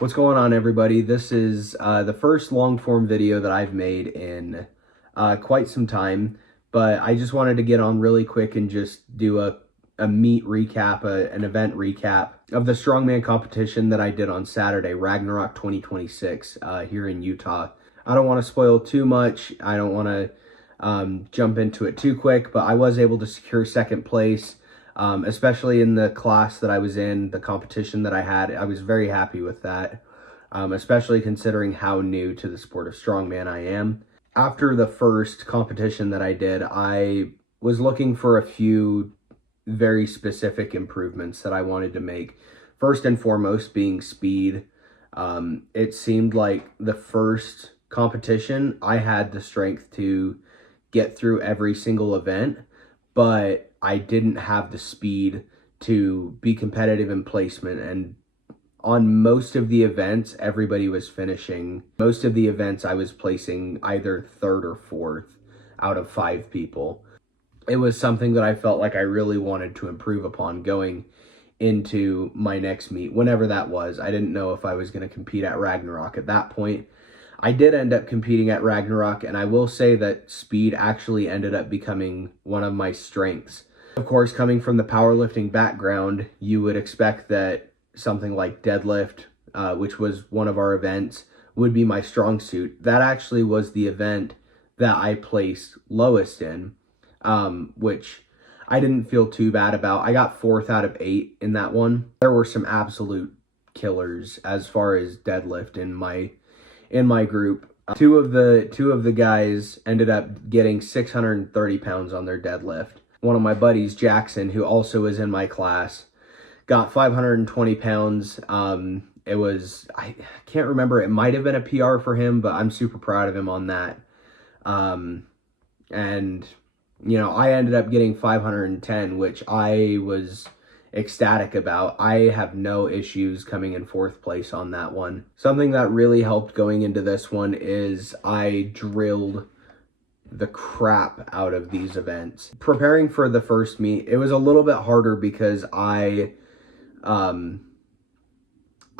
What's going on, everybody? This is the first long form video that I've made in quite some time, but I just wanted to get on really quick and just do a meet recap, an event recap of the Strongman competition that I did on Saturday, Ragnarok 2026 here in Utah. I don't want to spoil too much. I don't want to jump into it too quick, but I was able to secure second place. Especially in the class that I was in, the competition that I had. I was very happy with that, especially considering how new to the sport of strongman I am. After the first competition that I did, I was looking for a few very specific improvements that I wanted to make. First and foremost being speed. It seemed like the first competition, I had the strength to get through every single event, but I didn't have the speed to be competitive in placement. And on most of the events, everybody was finishing. Most of the events, I was placing either third or fourth out of 5 people. It was something that I felt like I really wanted to improve upon going into my next meet, whenever that was. I didn't know if I was going to compete at Ragnarok at that point. I did end up competing at Ragnarok, and I will say that speed actually ended up becoming one of my strengths. Of course, coming from the powerlifting background, you would expect that something like deadlift, which was one of our events, would be my strong suit. That actually was the event that I placed lowest in, which I didn't feel too bad about. I got 4th out of 8 in that one. There were some absolute killers as far as deadlift in my group. Two of the guys ended up getting 630 pounds on their deadlift. One of my buddies, Jackson, who also is in my class, got 520 pounds. It was, I can't remember, it might have been a PR for him, but I'm super proud of him on that. And, you know, I ended up getting 510, which I was ecstatic about. I have no issues coming in 4th place on that one. Something that really helped going into this one is I drilled the crap out of these events. Preparing for the first meet, it was a little bit harder because I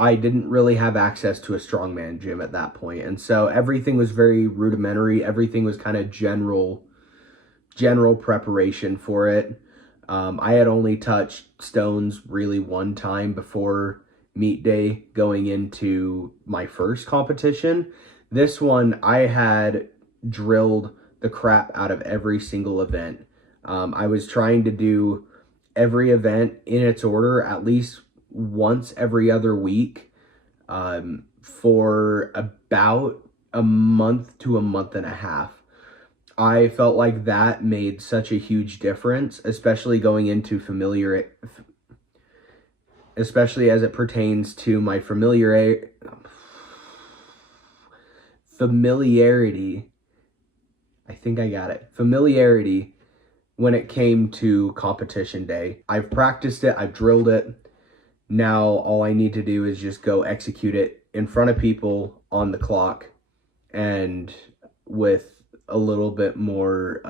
didn't really have access to a strongman gym at that point, and so everything was very rudimentary. Everything was kind of general preparation for it. I had only touched stones really one time before meet day going into my first competition. This one, I had drilled the crap out of every single event. I was trying to do every event in its order at least once every other week for about a month to a month and a half. I felt like that made such a huge difference, especially going into especially as it pertains to my familiarity. I think I got it. Familiarity when it came to competition day. I've practiced it, I've drilled it. Now all I need to do is just go execute it in front of people on the clock and with a little bit more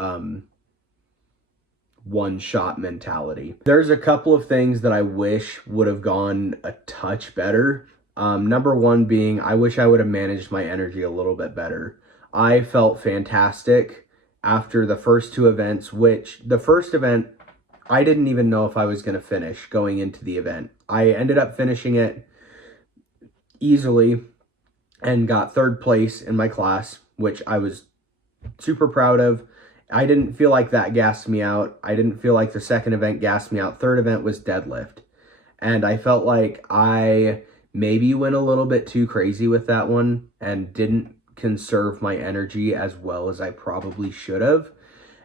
one-shot mentality. There's a couple of things that I wish would have gone a touch better. Number one being, I wish I would have managed my energy a little bit better. I felt fantastic after the first 2 events, which the first event, I didn't even know if I was going to finish going into the event. I ended up finishing it easily and got 3rd place in my class, which I was super proud of. I didn't feel like that gassed me out. I didn't feel like the second event gassed me out. 3rd event was deadlift. And I felt like I maybe went a little bit too crazy with that one and didn't conserve my energy as well as I probably should have.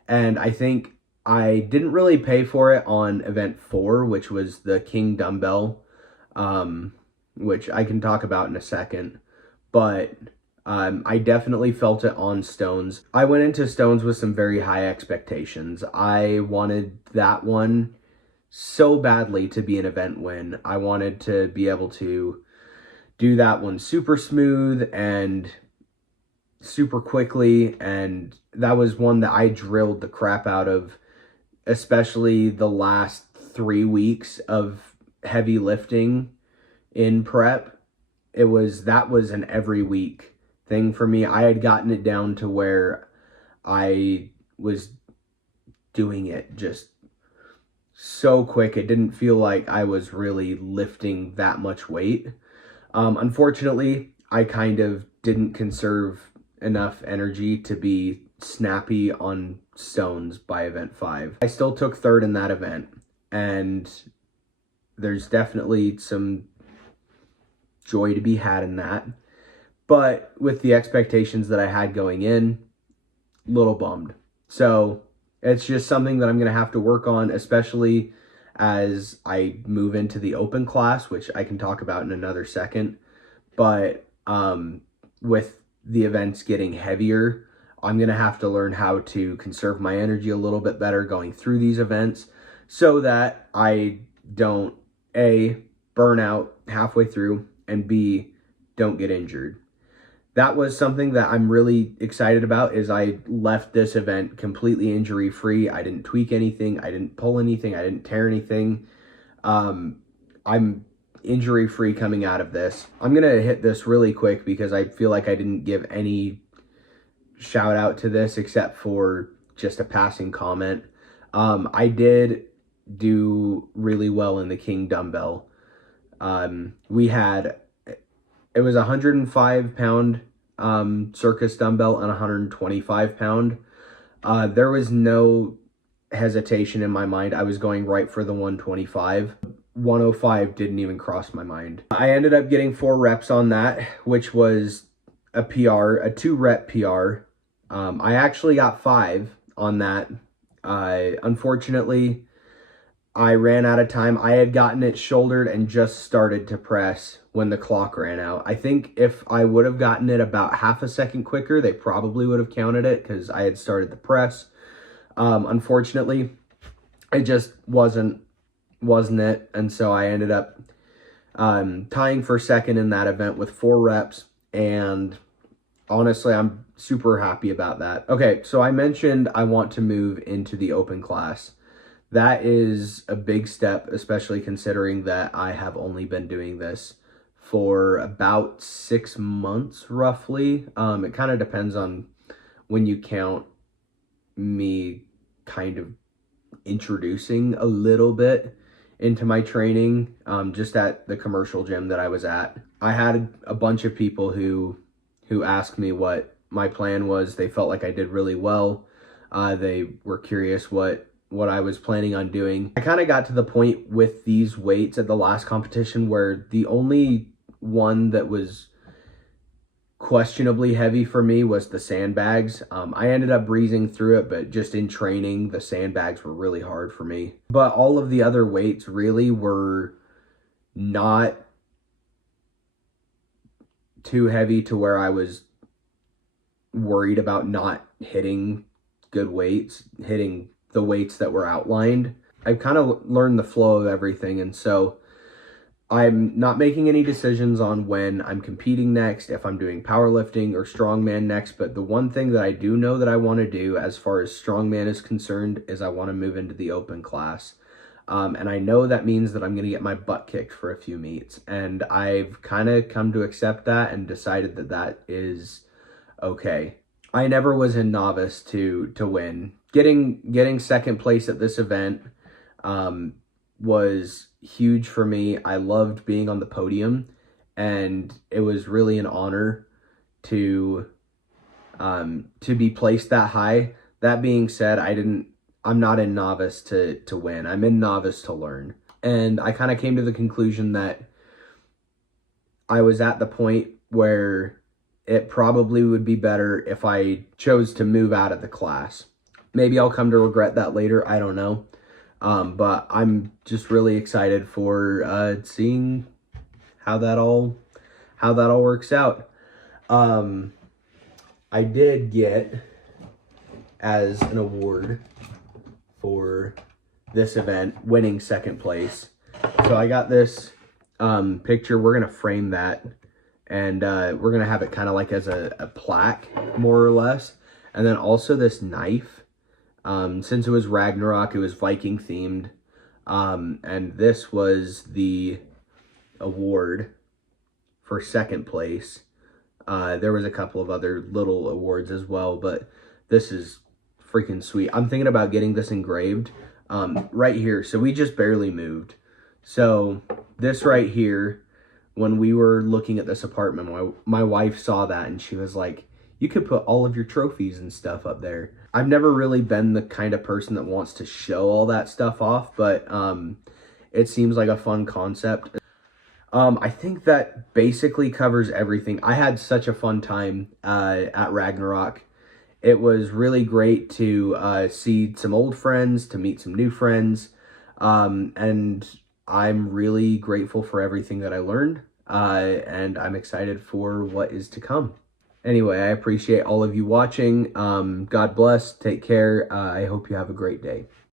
And I think I didn't really pay for it on event 4, which was the King Dumbbell, which I can talk about in a second. But I definitely felt it on stones. I went into stones with some very high expectations. I wanted that one so badly to be an event win. I wanted to be able to do that one super smooth and super quickly, and that was one that I drilled the crap out of, especially the last 3 weeks of heavy lifting in prep. that was an every week thing for me. I had gotten it down to where I was doing it just so quick. It didn't feel like I was really lifting that much weight. Unfortunately, I kind of didn't conserve enough energy to be snappy on stones by event 5. I still took third in that event, and there's definitely some joy to be had in that. But with the expectations that I had going in, little bummed. So it's just something that I'm going to have to work on, especially as I move into the open class, which I can talk about in another second. But with the events getting heavier, I'm going to have to learn how to conserve my energy a little bit better going through these events so that I don't, A, burn out halfway through, and B, don't get injured. That was something that I'm really excited about, is I left this event completely injury free. I didn't tweak anything. I didn't pull anything. I didn't tear anything. I'm injury free coming out of this. I'm going to hit this really quick because I feel like I didn't give any shout out to this except for just a passing comment. I did do really well in the King dumbbell. It was a 105 pound circus dumbbell and 125 pound. There was no hesitation in my mind. I was going right for the 125. 105 didn't even cross my mind. I ended up getting 4 reps on that, which was a PR, a 2 rep PR. I actually got 5 on that. Unfortunately, I ran out of time. I had gotten it shouldered and just started to press when the clock ran out. I think if I would have gotten it about half a second quicker, they probably would have counted it because I had started the press. Unfortunately, it just wasn't it. And so I ended up tying for second in that event with 4 reps. And honestly, I'm super happy about that. Okay, so I mentioned I want to move into the open class. That is a big step, especially considering that I have only been doing this for about 6 months, roughly. It kind of depends on when you count me kind of introducing a little bit into my training, just at the commercial gym that I was at. I had a bunch of people who asked me what my plan was. They felt like I did really well. They were curious what I was planning on doing. I kind of got to the point with these weights at the last competition where the only one that was questionably heavy for me was the sandbags. I ended up breezing through it, but just in training, the sandbags were really hard for me. But all of the other weights really were not too heavy to where I was worried about not hitting good weights, hitting the weights that were outlined. I've kind of learned the flow of everything, and so I'm not making any decisions on when I'm competing next, if I'm doing powerlifting or strongman next, but the one thing that I do know that I want to do as far as strongman is concerned is I want to move into the open class. And I know that means that I'm going to get my butt kicked for a few meets, and I've kind of come to accept that and decided that that is okay. I never was in novice to win. Getting second place at this event was huge for me. I loved being on the podium, and it was really an honor to be placed that high. That being said, I'm not in novice to win. I'm in novice to learn. And I kind of came to the conclusion that I was at the point where it probably would be better if I chose to move out of the class. Maybe I'll come to regret that later. I don't know. But I'm just really excited for seeing how that all works out. I did get, as an award for this event, winning second place. So I got this picture. We're gonna frame that, and we're gonna have it kind of like as a plaque, more or less. And then also this knife. Since it was Ragnarok, it was Viking themed. And this was the award for second place. There was a couple of other little awards as well, but this is freaking sweet. I'm thinking about getting this engraved right here. So we just barely moved. So this right here, when we were looking at this apartment, my wife saw that and she was like, you could put all of your trophies and stuff up there. I've never really been the kind of person that wants to show all that stuff off, but it seems like a fun concept. I think that basically covers everything. I had such a fun time at Ragnarok. It was really great to see some old friends, to meet some new friends, and I'm really grateful for everything that I learned, and I'm excited for what is to come. Anyway, I appreciate all of you watching. God bless. Take care. I hope you have a great day.